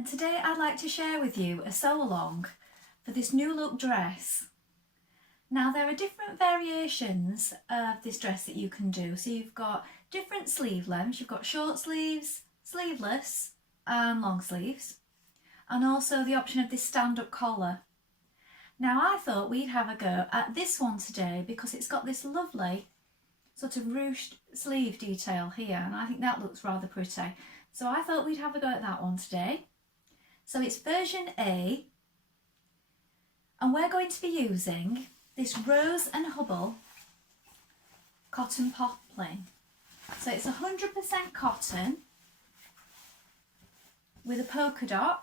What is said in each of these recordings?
and today I'd like to share with you a sew along for this new look dress. Now there are different variations of this dress that you can do. So you've got different sleeve lengths, you've got short sleeves, sleeveless and long sleeves, and also the option of this stand-up collar. Now I thought we'd have a go at this one today because it's got this lovely sort of ruched sleeve detail here, and I think that looks rather pretty. So I thought we'd have a go at that one today. So it's version A, and we're going to be using this Rose and Hubble cotton poplin. So it's 100% cotton with a polka dot.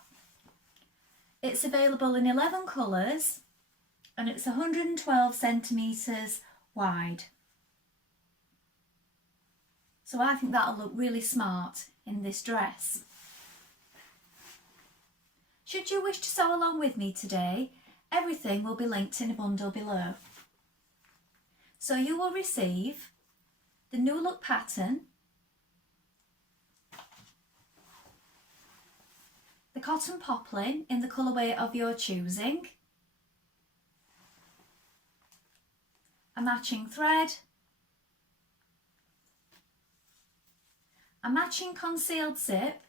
It's available in 11 colours and it's 112 centimetres wide. So I think that'll look really smart in this dress. Should you wish to sew along with me today, everything will be linked in a bundle below. So you will receive the new look pattern, the cotton poplin in the colourway of your choosing, a matching thread, a matching concealed zip,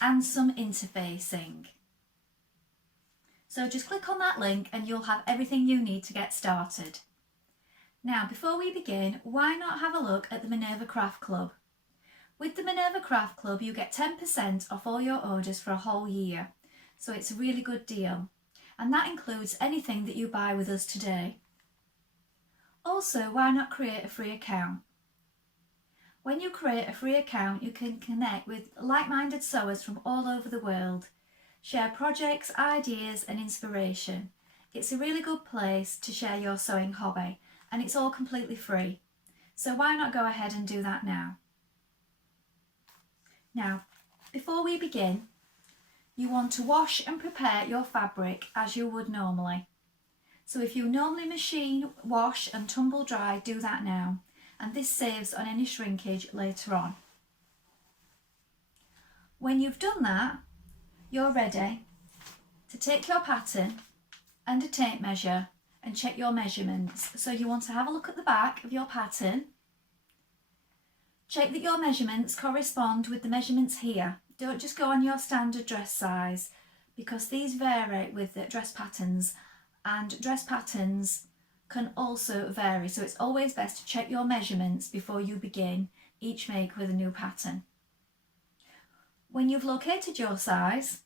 and some interfacing. So just click on that link and you'll have everything you need to get started. Now before we begin, why not have a look at the Minerva Craft Club? With the Minerva Craft Club you get 10% off all your orders for a whole year, so it's a really good deal, and that includes anything that you buy with us today. Also, why not create a free account? When you create a free account you can connect with like-minded sewers from all over the world, share projects, ideas and inspiration. It's a really good place to share your sewing hobby, and it's all completely free. So why not go ahead and do that now? Now, before we begin, you want to wash and prepare your fabric as you would normally. So if you normally machine, wash and tumble dry, do that now, and this saves on any shrinkage later on. When you've done that, you're ready to take your pattern and a tape measure and check your measurements. So you want to have a look at the back of your pattern, check that your measurements correspond with the measurements here. Don't just go on your standard dress size, because these vary with the dress patterns, and dress patterns can also vary, so it's always best to check your measurements before you begin each make with a new pattern. When you've located your size,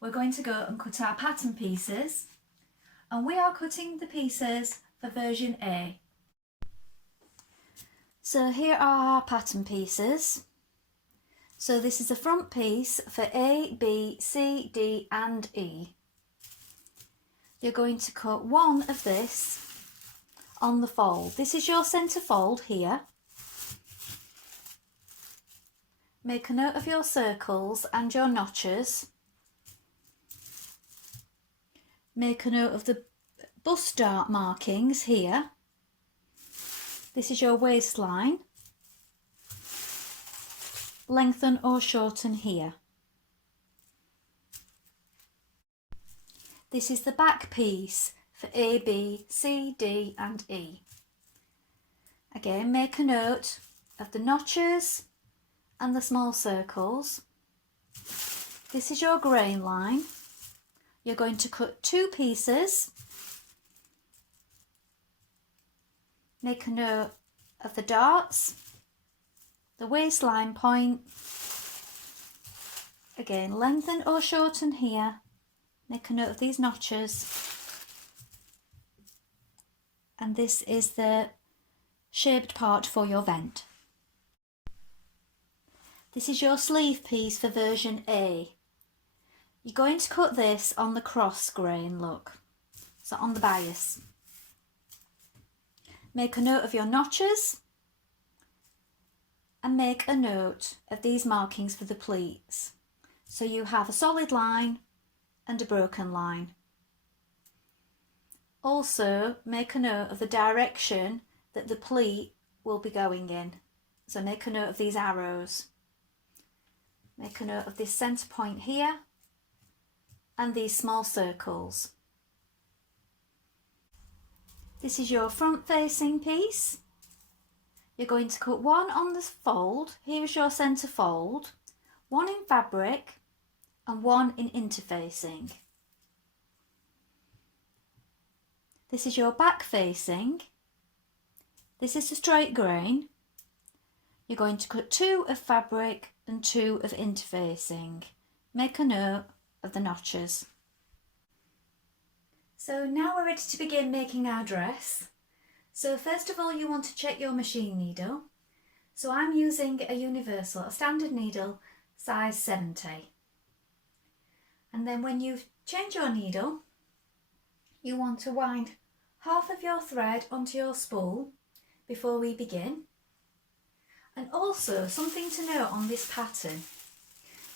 we're going to go and cut our pattern pieces, and we are cutting the pieces for version A. So here are our pattern pieces. So this is the front piece for A, B, C, D and E. You're going to cut one of this on the fold. This is your centre fold here. Make a note of your circles and your notches. Make a note of the bust dart markings here. This is your waistline. Lengthen or shorten here. This is the back piece for A, B, C, D and E. Again, make a note of the notches and the small circles. This is your grain line. You're going to cut two pieces. Make a note of the darts, the waistline point. Again, lengthen or shorten here. Make a note of these notches. And this is the shaped part for your vent. This is your sleeve piece for version A. You're going to cut this on the cross grain look, so on the bias. Make a note of your notches and make a note of these markings for the pleats. So you have a solid line and a broken line. Also make a note of the direction that the pleat will be going in. So make a note of these arrows. make a note of this centre point here and these small circles. This is your front facing piece. You're going to cut one on the fold, here is your centre fold, one in fabric and one in interfacing. This is your back facing. This is the straight grain. You're going to cut 2 of fabric and 2 of interfacing. Make a note of the notches. So now we're ready to begin making our dress. So first of all, you want to check your machine needle. So I'm using a universal, a standard needle, size 70. And then when you change your needle, you want to wind half of your thread onto your spool before we begin. And also something to note on this pattern,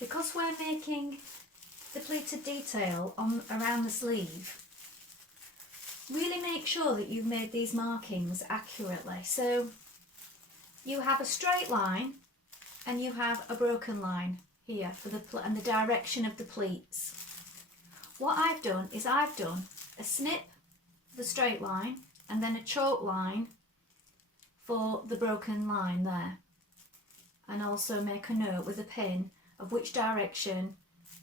because we're making the pleated detail around the sleeve, really make sure that you've made these markings accurately. So you have a straight line and you have a broken line here for and the direction of the pleats. What I've done is I've done a snip for the straight line and then a chalk line for the broken line there, and also make a note with a pin of which direction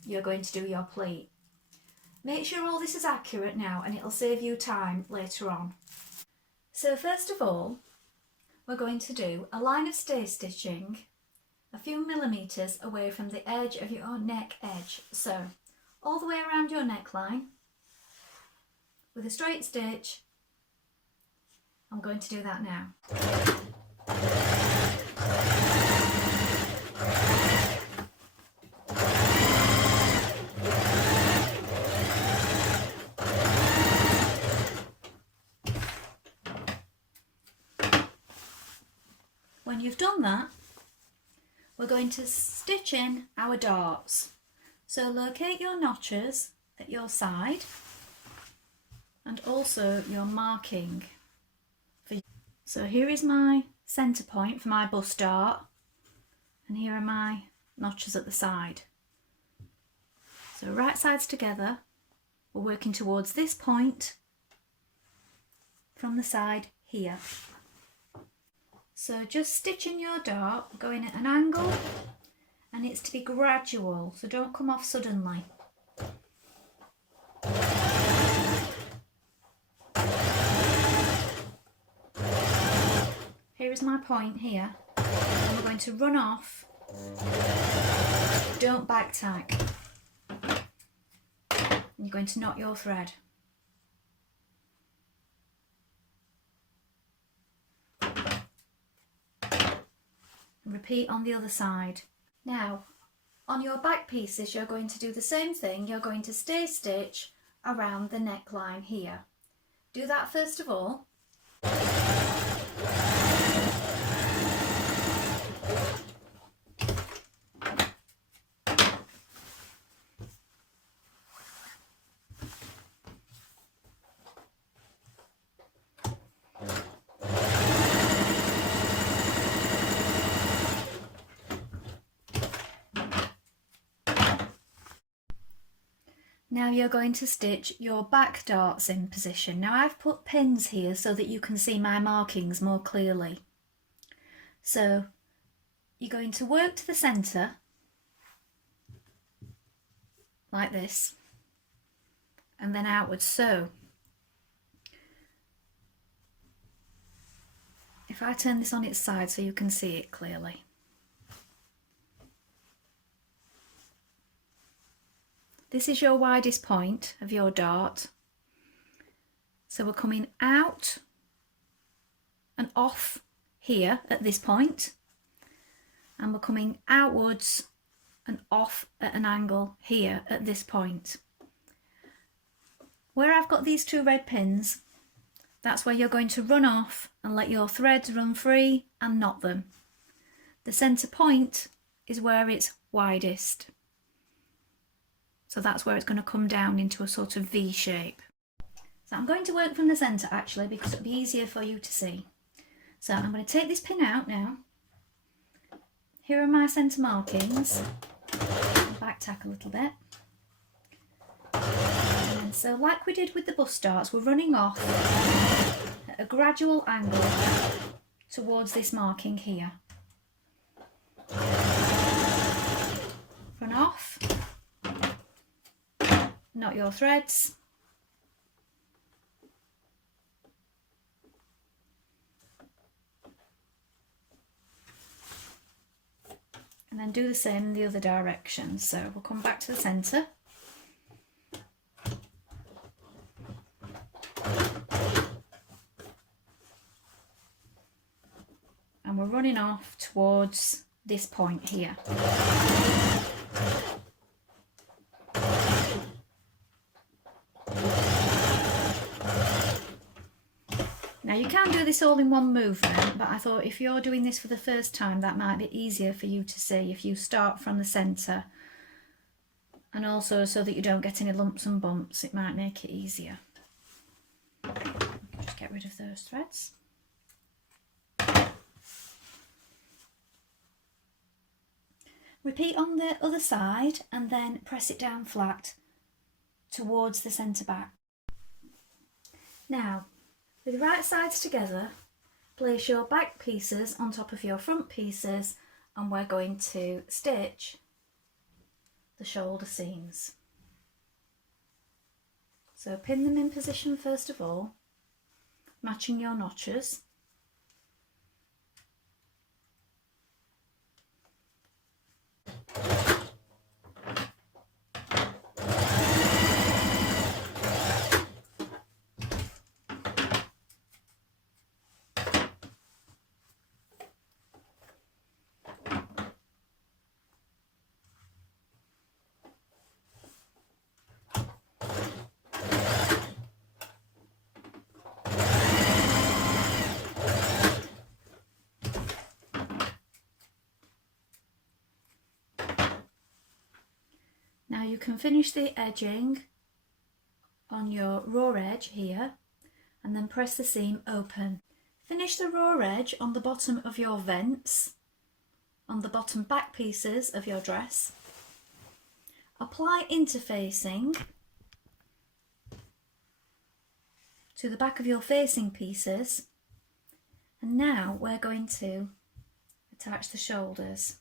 you're going to do your pleat. Make sure all this is accurate now and it'll save you time later on. So first of all, we're going to do a line of stay stitching a few millimetres away from the edge of your neck edge. So all the way around your neckline with a straight stitch. I'm going to do that now. When you've done that, we're going to stitch in our darts. So locate your notches at your side and also your marking. So here is my centre point for my bust dart, and here are my notches at the side. So right sides together, we're working towards this point from the side here. So just stitch in your dart, going at an angle, and it's to be gradual, so don't come off suddenly. Here is my point here, and we're going to run off, don't back tack. You're going to knot your thread. Repeat on the other side. Now, on your back pieces, you're going to do the same thing. You're going to stay stitch around the neckline here. Do that first of all. Now you're going to stitch your back darts in position. Now I've put pins here so that you can see my markings more clearly. So you're going to work to the centre like this and then outwards. So if I turn this on its side so you can see it clearly. This is your widest point of your dart. So we're coming out and off here at this point, and we're coming outwards and off at an angle here at this point. Where I've got these two red pins, that's where you're going to run off and let your threads run free and knot them. The centre point is where it's widest. So that's where it's going to come down into a sort of V shape. So I'm going to work from the centre actually because it'll be easier for you to see. So I'm going to take this pin out now. Here are my centre markings. back tack a little bit. And so like we did with the bust darts, we're running off at a gradual angle towards this marking here. Run off, knot your threads, and then do the same in the other direction. So we'll come back to the centre. And we're running off towards this point here. Now you can do this all in one movement, but I thought if you're doing this for the first time, that might be easier for you to see if you start from the centre, and also so that you don't get any lumps and bumps, it might make it easier. Just get rid of those threads. Repeat on the other side and then press it down flat towards the centre back. Now, with the right sides together, place your back pieces on top of your front pieces, and we're going to stitch the shoulder seams. So pin them in position first of all, matching your notches. Now you can finish the edging on your raw edge here and then press the seam open. Finish the raw edge on the bottom of your vents, on the bottom back pieces of your dress. Apply interfacing to the back of your facing pieces, and now we're going to attach the shoulders.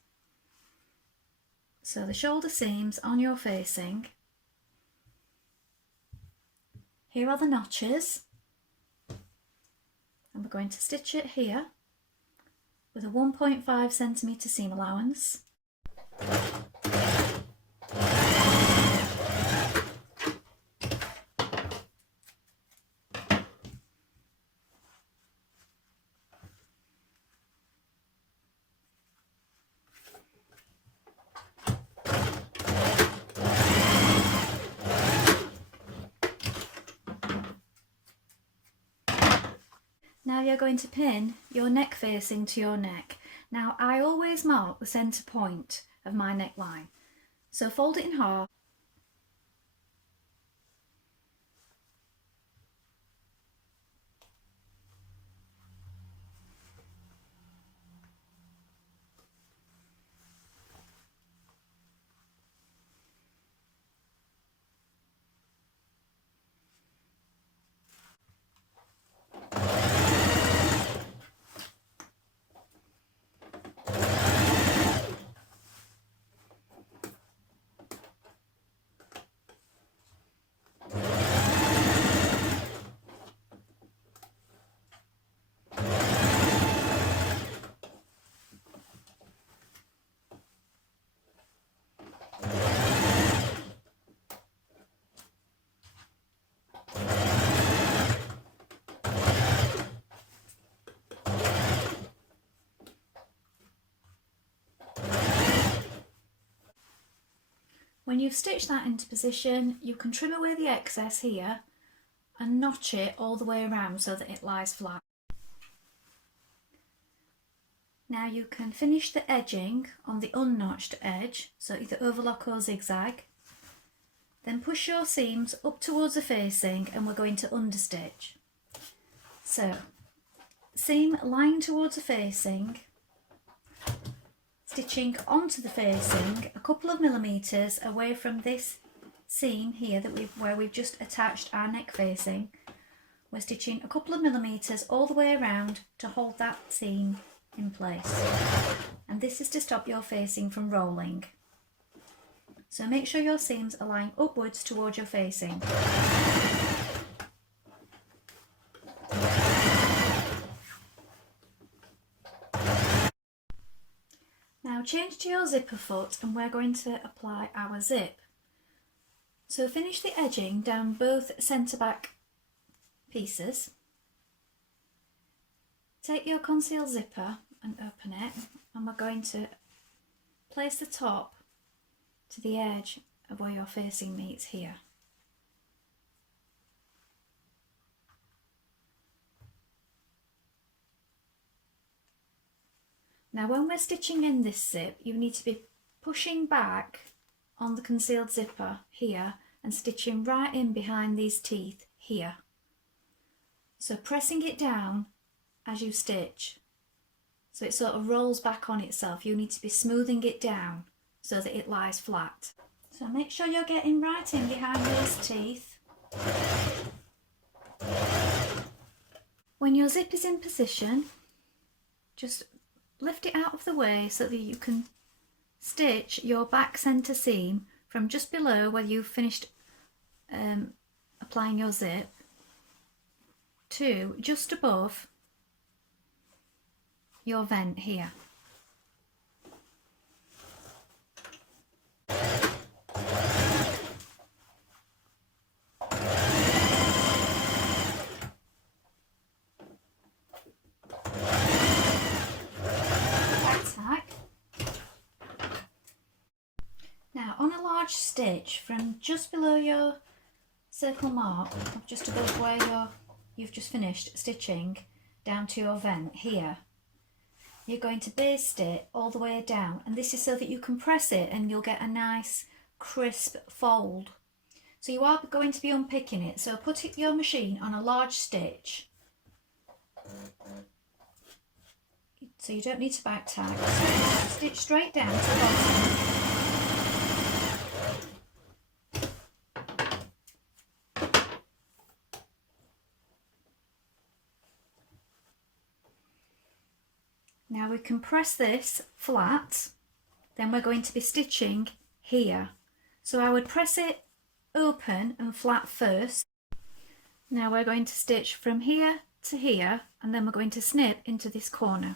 So the shoulder seams on your facing, here are the notches, and we're going to stitch it here with a 1.5 centimetre seam allowance. Now you're going to pin your neck facing to your neck. Now I always mark the centre point of my neckline. So fold it in half. When you've stitched that into position, you can trim away the excess here and notch it all the way around so that it lies flat. Now you can finish the edging on the unnotched edge, so either overlock or zigzag. Then push your seams up towards the facing and we're going to understitch. So, seam lying towards the facing, stitching onto the facing a couple of millimetres away from this seam here where we've just attached our neck facing. We're stitching a couple of millimetres all the way around to hold that seam in place, and this is to stop your facing from rolling. So make sure your seams are lying upwards towards your facing. Now change to your zipper foot and we're going to apply our zip. So finish the edging down both centre back pieces. Take your concealed zipper and open it, and we're going to place the top to the edge of where your facing meets here. Now when we're stitching in this zip, you need to be pushing back on the concealed zipper here and stitching right in behind these teeth here. So pressing it down as you stitch, so it sort of rolls back on itself. You need to be smoothing it down so that it lies flat. So make sure you're getting right in behind those teeth. When your zip is in position, just lift it out of the way so that you can stitch your back centre seam from just below where you've finished applying your zip to just above your vent here. Now on a large stitch from just below your circle mark, just above where you've just finished stitching down to your vent here, you're going to baste it all the way down, and this is so that you can press it and you'll get a nice crisp fold. So you are going to be unpicking it, so put your machine on a large stitch, so you don't need to back tack. So stitch straight down to the bottom. Now we can press this flat, then we're going to be stitching here. So I would press it open and flat first. Now we're going to stitch from here to here, and then we're going to snip into this corner.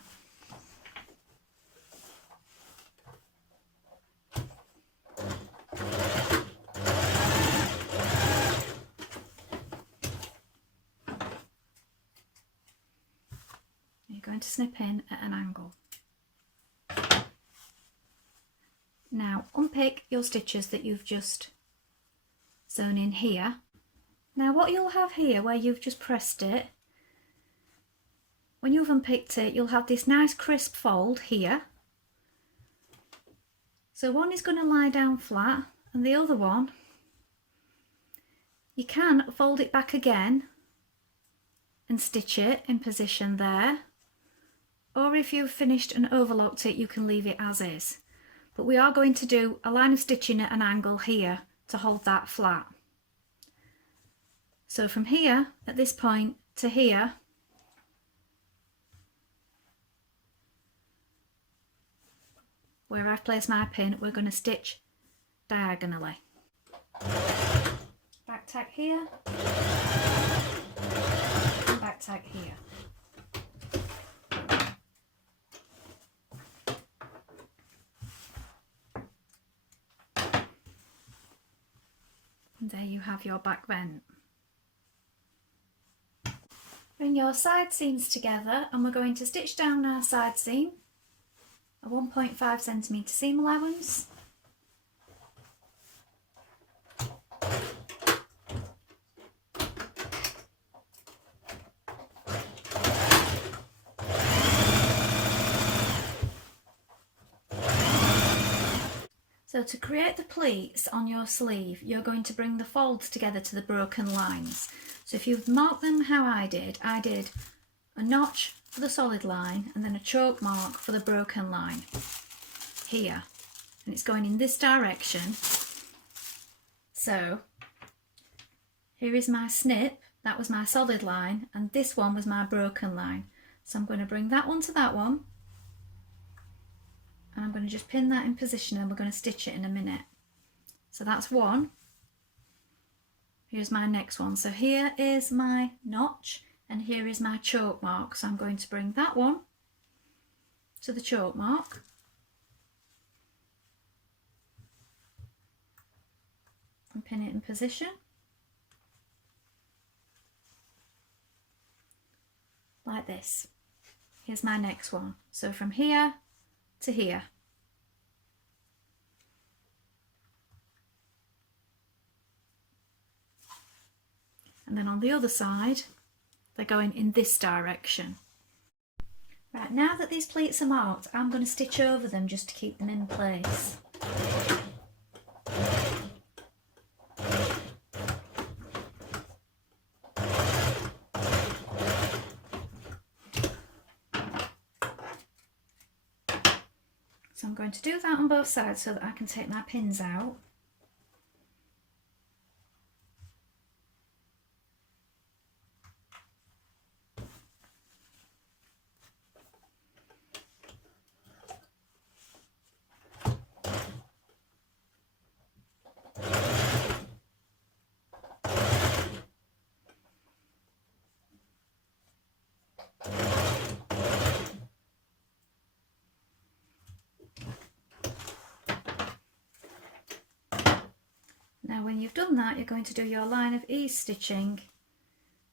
Going to snip in at an angle. Now unpick your stitches that you've just sewn in here. Now what you'll have here where you've just pressed it, when you've unpicked it, you'll have this nice crisp fold here. So one is going to lie down flat, and the other one, you can fold it back again and stitch it in position there. Or if you've finished and overlocked it, you can leave it as is. But we are going to do a line of stitching at an angle here to hold that flat. So from here, at this point, to here, where I've placed my pin, we're going to stitch diagonally. Back tack here, and back tack here. And there you have your back vent. Bring your side seams together, and we're going to stitch down our side seam, a 1.5 centimetre seam allowance. So to create the pleats on your sleeve, you're going to bring the folds together to the broken lines. So if you've marked them how I did a notch for the solid line and then a choke mark for the broken line. here, and it's going in this direction. So here is my snip, that was my solid line, and this one was my broken line. So I'm going to bring that one to that one, and I'm going to just pin that in position, and we're going to stitch it in a minute. So that's one. Here's my next one. So here is my notch, and here is my choke mark. So I'm going to bring that one to the choke mark, and pin it in position like this. Here's my next one. So from here to here. And then on the other side, they're going in this direction. Right, now that these pleats are marked, I'm going to stitch over them just to keep them in place. So I'm going to do that on both sides so that I can take my pins out. Now when you've done that, you're going to do your line of ease stitching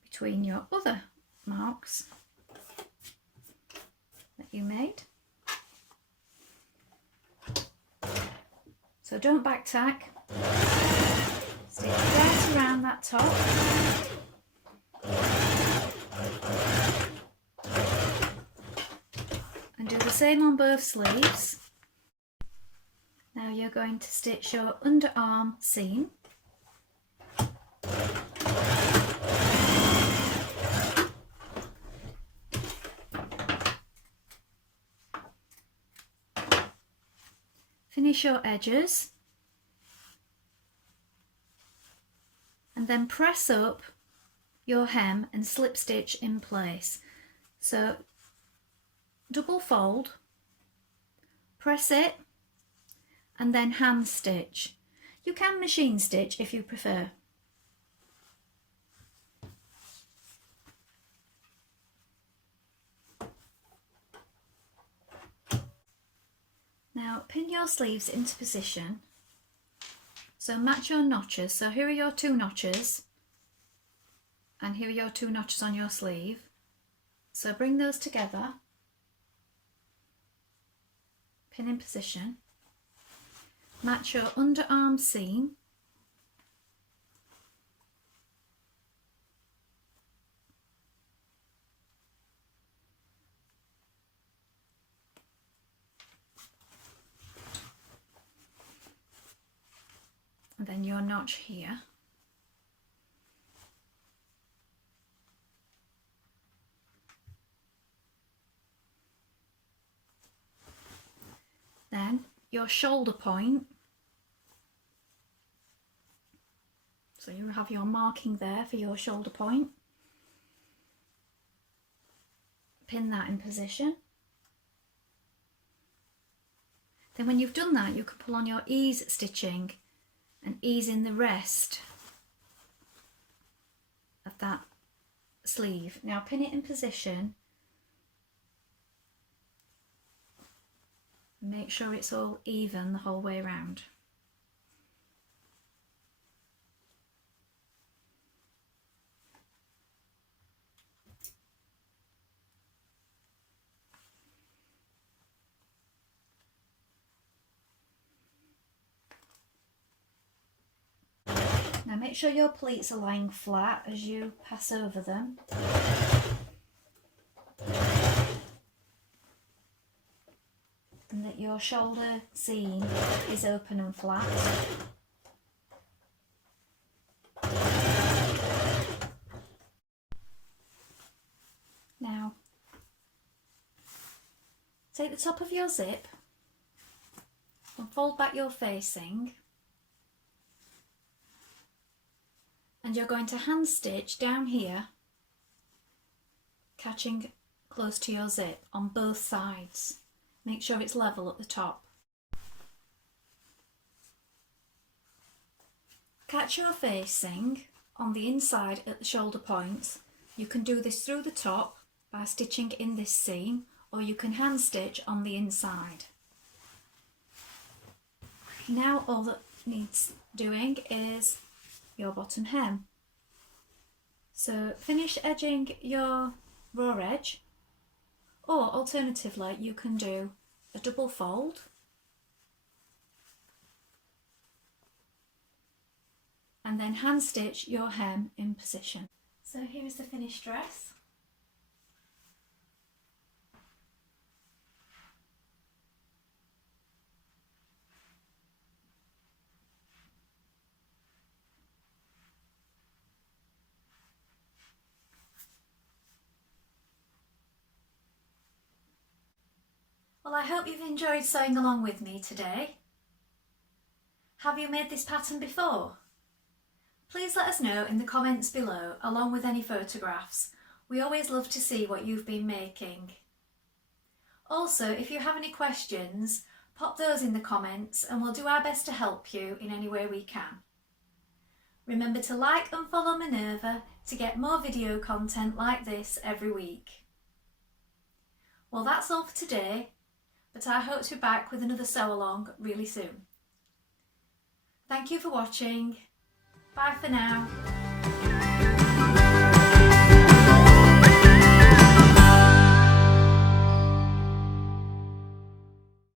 between your other marks that you made. So don't back tack, stitch right around that top. And do the same on both sleeves. Now you're going to stitch your underarm seam. Finish your edges. And then press up your hem and slip stitch in place. So double fold, press it, and then hand stitch. You can machine stitch if you prefer. Now pin your sleeves into position. So match your notches. So here are your two notches, and here are your two notches on your sleeve. So bring those together, pin in position. Match your underarm seam, and then your notch here. Then your shoulder point. So you have your marking there for your shoulder point. Pin that in position. Then when you've done that, you can pull on your ease stitching and ease in the rest of that sleeve. Now pin it in position. Make sure it's all even the whole way around. Now make sure your pleats are lying flat as you pass over them. And that your shoulder seam is open and flat. Now take the top of your zip and fold back your facing, and you're going to hand stitch down here, catching close to your zip on both sides. Make sure it's level at the top. Catch your facing on the inside at the shoulder points. You can do this through the top by stitching in this seam, or you can hand stitch on the inside. Now all that needs doing is your bottom hem. So finish edging your raw edge, or alternatively you can do a double fold and then hand stitch your hem in position. So here is the finished dress. Well, I hope you've enjoyed sewing along with me today. Have you made this pattern before? Please let us know in the comments below, along with any photographs. We always love to see what you've been making. Also, if you have any questions, pop those in the comments and we'll do our best to help you in any way we can. Remember to like and follow Minerva to get more video content like this every week. Well, that's all for today, but I hope to be back with another sew along really soon. Thank you for watching. Bye for now.